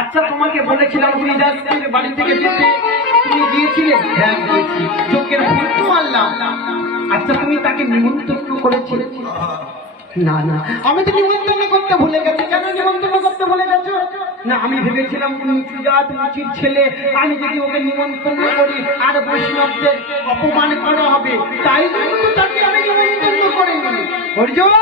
আচ্ছা তোমাকে বলেছিলাম তুমি যাচ্ছিলে বাড়ি থেকে যেতে, তুমি গিয়েছিলে? হ্যাঁ গিয়েছি, চোখের ফুটো মারলাম। আচ্ছা তুমি তাকে নিমন্ত্রণ করেছিলে? না না, আমি তো নিমন্ত্রণ করতে ভুলে গেছি। কেন নিমন্ত্রণ করতে ভুলে গেছো? না আমি ভেবেছিলাম নিচু জাত নিচুর ছেলে, আমি যদি ওকে নিমন্ত্রণ করি আর বৈষ্ণবদের অপমান করা হবে, তাই কিন্তু তাকে আমি নিমন্ত্রণ করিনি। অর্জুন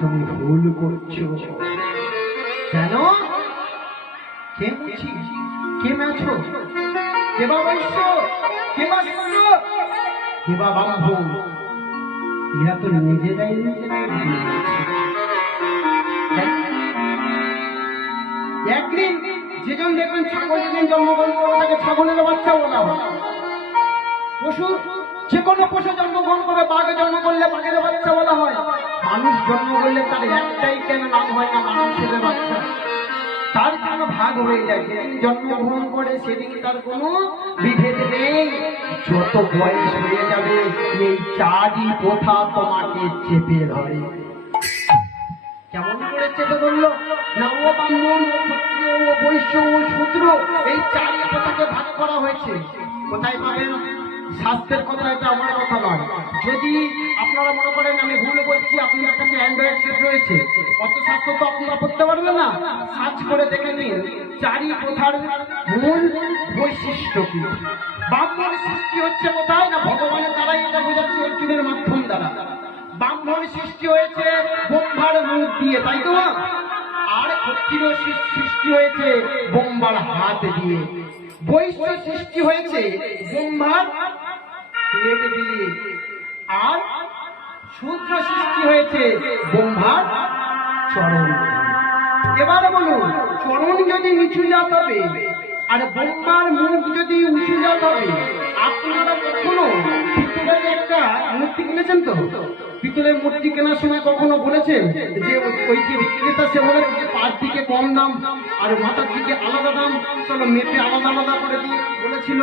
তুমি ভুল করছো। কেন? কে মুছি, কে মেছো, কে বা বৈশ্য, কে বা শূন্য, কে বা ব্রাহ্মণ, এরা তো নিজেরাই একদিন যেজন দেখবেন ছাগল যেদিন জন্মগ্রহণ করবে তাকে ছাগলের বাচ্চা বলা হয়। পশু যে কোনো পশু জন্মগ্রহণ করে, বাঘে জন্ম করলে বাঘের বাচ্চা বলা হয়। মানুষ জন্ম করলে তার একটাই কেন নাম হয় না মানুষের বাচ্চা? তার কোনো ভাগ হয়ে যায়। যেদিন জন্মগ্রহণ করে সেদিন তার কোনো বিভেদ নেই। যত বয়স হয়ে যাবে এই চারই প্রথা তোমাকে চেপে ধরে। কেমন করে চেপে ধরলো? না ও ব্রাহ্মণ, ও ক্ষত্রিয়, ও বৈশ্য, ও শূদ্র, এই চারই প্রথাকে ভাগ করা হয়েছে। কোথায় পাবেন? শাস্ত্রের কথা, এটা আমার কথা নয়। যদি আপনারা মনে করেন আমি ভুল বলছি, আপনার কাছে অ্যান্ড্রয়েড সেট রয়েছে, অত শাস্ত্র তো আপনারা পড়তে পারবেন না। সার্চ করে দেখে নিন চারি প্রথার মূল বৈশিষ্ট্য কি। ব্রাহ্মণ সৃষ্টি হচ্ছে কোথায়? না ভগবানের দ্বারাই, এটা বোঝাচ্ছে অর্জুনের মাধ্যম দ্বারা। ব্রাহ্মণ সৃষ্টি হয়েছে ব্রহ্মার মুখ দিয়ে, তাই তো? আর ক্ষত্রিয় সৃষ্টি হয়েছে ব্রহ্মার হাত দিয়ে। বৈশ্য সৃষ্টি হয়েছে ব্রহ্মার পেট দিয়ে। আর শূদ্র সৃষ্টি হয়েছে ব্রহ্মার চরণ। এবারে বলুন, চরণ যদি নিচু জাত হবে আর ব্রহ্মার মুখ যদি উঁচু জাত হবে, আপনারা কখনো পিতলের একটা মূর্তি কিনেছেন তো? পিতলের মূর্তি কেনার সময় কখনো বলেছেন যে ওই যে বিক্রেতা সে বলেছে যে পার দিকে কম দাম আর মাথার দিকে আলাদা দাম, চলো মেপে আলাদা আলাদা করে দিয়ে বলেছিল?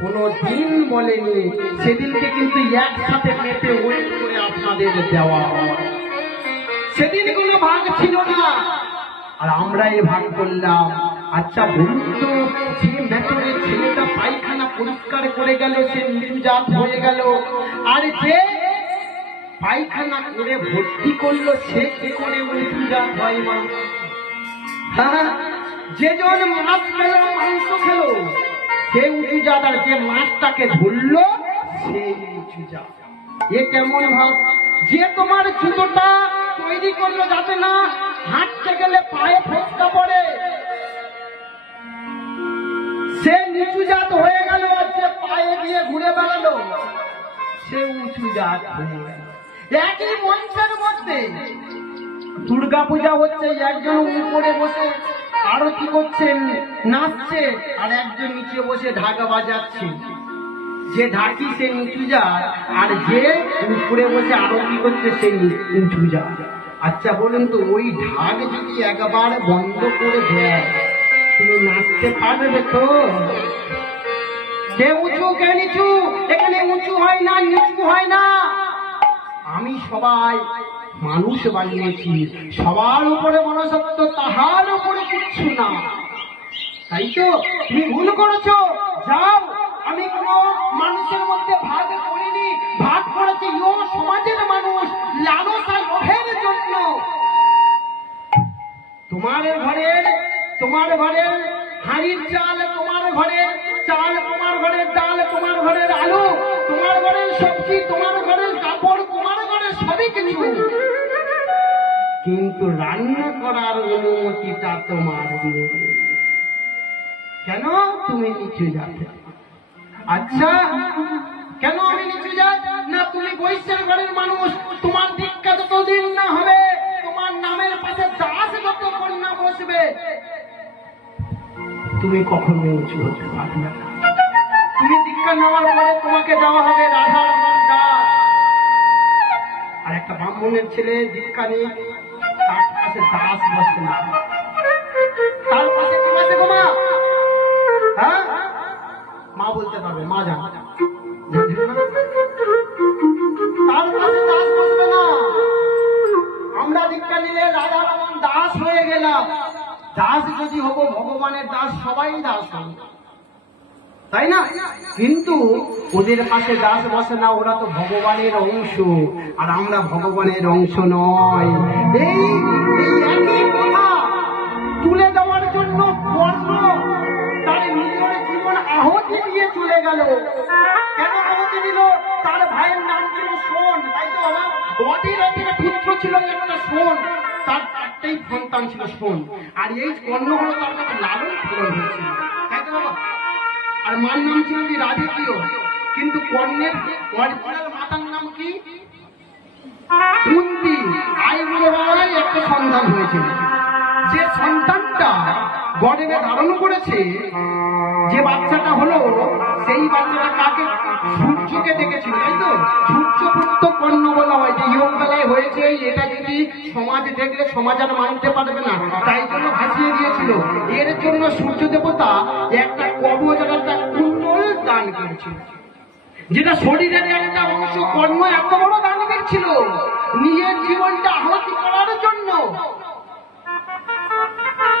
কোনো দিন বলেনি। সেদিনকে কিন্তু একসাথে মেপে ওয়েট করে আপনাদের দেওয়া হয়। সেদিন কোনো ভাগ ছিল না, আর আমরা এই ভাগ করলাম। আচ্ছা বলুন তো, যে মেটরের ছেলেটা পায়খানা পরিষ্কার করে গেল সে নিচু জাত হয়ে গেল, আর যে পায়খানা করে ভর্তি করলো সে কি করে নিচু জাত হয়? হ্যাঁ, যেজন মাছ খেলো, মাংস খেলো, সে উঁচু জাত, আর যে মাছটাকে ধরলো সে নিচু জাত। এ কেমন ভাব? যে তোমার জুতোটা তৈরি করলো যাতে না হাঁটতে গেলে পায়ে ফসকা পড়ে, সে নিচু জাত হয়ে গেল, আর যে পায়ে দিয়ে ঘুরে বেড়ালো সে উঁচু জাত হয়ে গেল। একই মঞ্চের মধ্যে দুর্গা পূজা হচ্ছে, একজন উপরে বসে আরতি করছেন, নাচছে, আর একজন নিচে বসে ঢাকা বাজাচ্ছে। যে ঢাকি সে নিচু জাত, আর যে উপরে বসে আরতি করছে সে নিচু জাত। আচ্ছা বলুন তো, ওই ঢাক যদি একবার বন্ধ করে দেয় তুমি নাচতে পারবে তো? কে উঁচু কে নিচু? এখানে উঁচু হয় না, নিচু হয় না। আমি সবাই মানুষ বানিয়েছি, সবার উপরে মনুষ্যত্ব, তাহার উপরে কিচ্ছু না। তাই তো তুমি ভুল করেছো। যাও, আমি কোন মানুষের মধ্যে ভাগ করিনি, ভাগ করেছি ও সমাজের মানুষ লালসা লোভের জন্য। তোমার ঘরের হাঁড়ির চাল, তোমার ঘরের চাল, তোমার ঘরের ডাল, তোমার ঘরের আলু, তোমার ঘরের সবজি, তোমার ঘরের কাপড়, তোমার ঘরের সবই কিছু, কিন্তু রান্না করার অনুমতিটা তোমার নেই। কেন? তুমি নিচু জাত। আচ্ছা কেন আমি নিচু জাত? না তুমি বৈশ্যের ঘরের মানুষ, তোমার দীক্ষা যতদিন না হবে, তোমার নামের পাশে দাস যতক্ষণ না বসবে, তুমি কখনো উঁচু হতে পারবে না। তুমি দীক্ষা নেওয়ার পরে তোমাকে দেওয়া হবে রাধা রমন দাস। আর একটা ব্রাহ্মণের ছেলে দীক্ষা নিয়ে তার পাশে দাস বসতে না, তার পাশে কি বসে গো? মা, হ্যাঁ মা বলতে পারবে, মা জান, তার পাশে দাস বসবে না। আমরা দীক্ষা নিলে রাধা রমন দাস হয়ে গেলাম, দাস যদি হবো, ভগবানের দাস সবাই দাস হবে, তাই না? কিন্তু ওদের পাশে দাস বসে না, ওরা তো ভগবানের অংশ, আর আমরা ভগবানের অংশ নয়। এই এই একই কথা তুলে দেওয়ার জন্য কর্ণ তার নিজের জীবন আহুতি দিয়ে চলে গেল। কেন আহুতি দিল? তার ভাইয়ের নাম ছিল শোন, তাই তো বাবা? অধীর পুত্র ছিল একটা শোন, তার একটাই সন্তান ছিল শোন, আর এই কর্ণ হলো তার কাছে লালন পালন হয়েছিল, তাই তো বাবা? আর মার নাম ছিল কি? রাজকীয়। কিন্তু কর্ণের অরিজিনাল মাতার নাম কি? কুন্তি। আইবুড়ায় একটা সন্তান হয়েছিল, যে সন্তানটা গর্ভে ধারণ করেছে, যে বাচ্চাটা হলো, সেই বাচ্চাটা কাকে? সূর্যকে ডেকেছিল, তাই তো? সূর্যপুত্র কর্ণ বলা হয়। যে ইয়ং বেলায় হয়েছে, এটা যদি সমাজে দেখলে সমাজ আর মানতে পারবে না, তাই জন্য ভাসিয়ে দিয়েছিল। এর জন্য সূর্য দেবতা একটা কবচ, একটা কুণ্ডল দান করেছিল, যেটা শরীরের একটা অংশ। কর্ণ এত বড় দানবীর ছিল, নিজের জীবনটা আহুতি করার জন্য।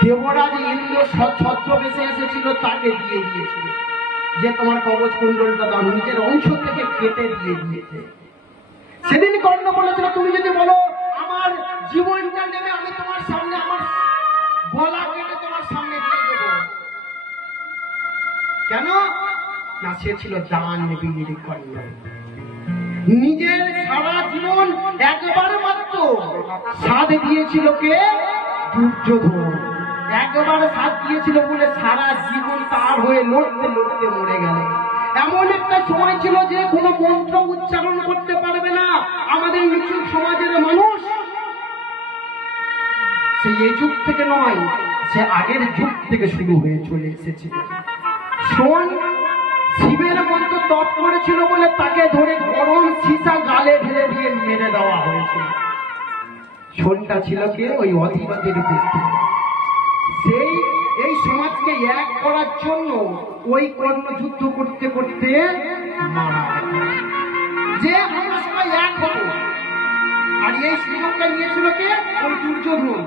দেবরাজ ইন্দ্র ছদ্মবেশে এসেছিল, তাকে দিয়ে দিয়েছিল যে তোমার কবচ কুণ্ডলটা দাও, নিজের অংশ থেকে কেটে দিয়ে দিয়েছে। সেদিন কর্ণ বলেছিল, তুমি যদি বলো আমার জীবনটা নেবে, আমি তোমার সামনে আমার গলা কেটে তোমার সামনে দিয়ে দেবো। কেন না? সে ছিল দান বীর কর্ণ। নিজের সারা জীবন একবার মাত্র সাধ দিয়েছিল কে? দুর্যোধন। একবার সাধ দিয়েছিল বলে সারা জীবন তার হয়ে লড়তে লড়তে মরে গেল। এমন একটা সময় ছিল যে কোনো মন্ত্র উচ্চারণ করতে পারবে না আমাদের নিচু সমাজের মানুষ। সে এই যুগ থেকে নয়, সে আগের যুগ থেকে শুরু হয়ে চলে এসেছিল। শোন শিবের মন্ত্র তপ করেছিল বলে তাকে ধরে গরম সীসা গালে ঢেলে দিয়ে মেরে দেওয়া হয়েছিল। শোনটা ছিল কে? ওই অধিপতির ব্যক্তি। সেই এই সমাজকে এক করার জন্য ওই কর্ণ যুদ্ধ করতে করতে মারা গেল, যে আমরা সবাই এক হব। আর এই সুযোগটা নিয়েছিল কে? ওই দুর্যোধন।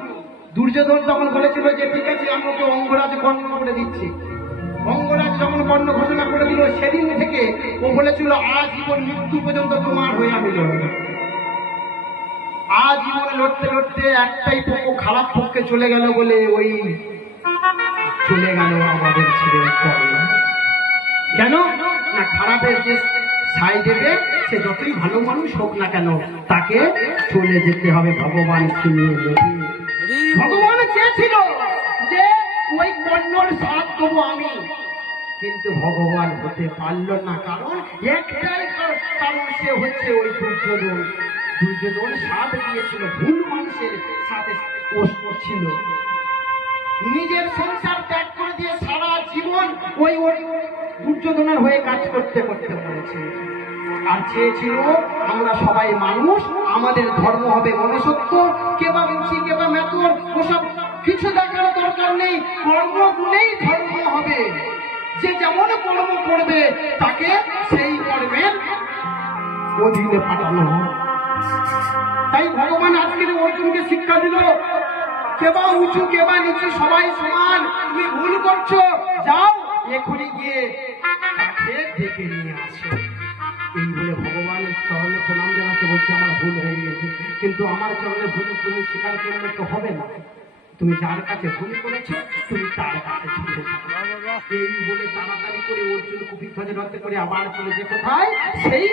দুর্যোধন তখন বলেছিল যে ঠিক আছে, আমি ওকে অঙ্গরাজ কর্ণ করে দিচ্ছি। অঙ্গরাজ যখন কর্ণ ঘোষণা করে দিল, সেদিন থেকে ও বলেছিল আজীবন মৃত্যু পর্যন্ত তোমার হয়ে আমি লড়ব। আজীবন লড়তে লড়তে একটাই পক্ষ খারাপ পক্ষে চলে গেল বলে ওই চলে গেল আমাদের ছেড়ে কর্ণ। কেন না? খারাপের যে সাই দেবে, সে যতই ভালো মানুষ হোক না কেন, তাকে চলে যেতে হবে ভগবান চিনিয়ে নেবে। ভগবান চেয়েছিল যে ওই কর্ণর সাথ দেবো আমি, কিন্তু ভগবান হতে পারল না। কারণ একটাই কারণ, সে হচ্ছে ওই দুর্যোধন। দুর্যোধন সাথ দিয়েছিল, ভুল মানুষের সাথে ছিল। নিজের সংসার ত্যাগ করে দিয়ে সারা জীবন ওই দুর্যোধনের হয়ে কাজ করতে করতে পড়েছে। আর চেয়েছিল আমরা সবাই মানুষ, আমাদের ধর্ম হবে মনুষ্যত্ব, কেবা মিছি কেবা মেতর, ওসব কিছু দেখার দরকার নেই। কর্ম গুণেই ধর্ম হবে। যে যেমন কর্ম করবে তাকে সেই কর্মের অধীনে পাঠানো হবে। তাই ভগবান আজকের অর্জুনকে শিক্ষা দিল, কেবা উঁচু কেবা নিচু সবাই সমান, তুমি ভুল করছো, যাও এখনই গিয়ে তাকে ডেকে নিয়ে আসো। এই বলে ভগবানের চরণে প্রণাম জানাতে বলছে, আমার ভুল হয়ে গেছে, কিন্তু আমার চরণে ভুল তুমি স্বীকার করলে তো হবে না। তুমি যার কাছে ভুল করেছো তুমি তার কাছে চলে যাও। এই বলে তাড়াতাড়ি করে অর্জুন কুপিধ্বজে রথে করে আবার চলে যে কোথায়? সেই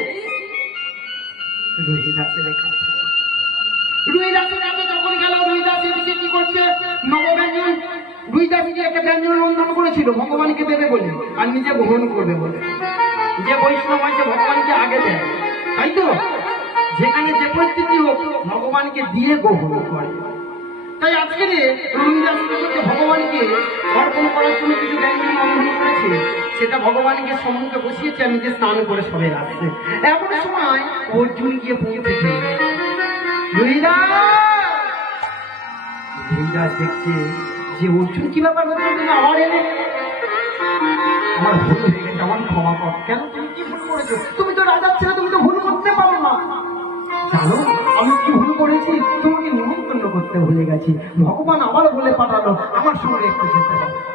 রোহিদাসের কাছে। রুইদাসের কাছে যখন গেল, রুইদাস এদিকে কি করছে? নবব্যঞ্জন। রুইদাস যে একটা ব্যঞ্জন রন্ধন করেছিল ভগবানকে দেবে বলে, আর নিজে গ্রহণ করবে বলে। যে বৈষ্ণব হয়েছে ভগবানকে আগে দেয়, তাই তো? যেখানে যে পরিস্থিতি হোক ভগবানকে দিয়ে গ্রহণ করে। তাই আজকে রুইদাস ভগবানকে অর্পণ করার জন্য কিছু ব্যঞ্জন রন্ধন করেছে, সেটা ভগবানকে সম্মুখে বসিয়েছে, আর নিজে স্নান করে সবে আসছে। এমন সময় অর্জুন গিয়ে পৌঁছেছে। রুইদাস দেখছে যে অর্জুন কি ব্যাপার হচ্ছে, আবার এলে। আমার ভুল হয়ে গেছে, আমার ক্ষমা কর। কেন? তুমি কি ভুল করেছো? তুমি তো রাজার ছেলে, তুমি তো ভুল করতে পারো না। জানো আমি কি ভুল করেছি? তোমাকে নিমন্ত্রণ করতে ভুলে গেছি। ভগবান আবার বলে পাঠালো আমার সঙ্গে একটু যেতে হবে।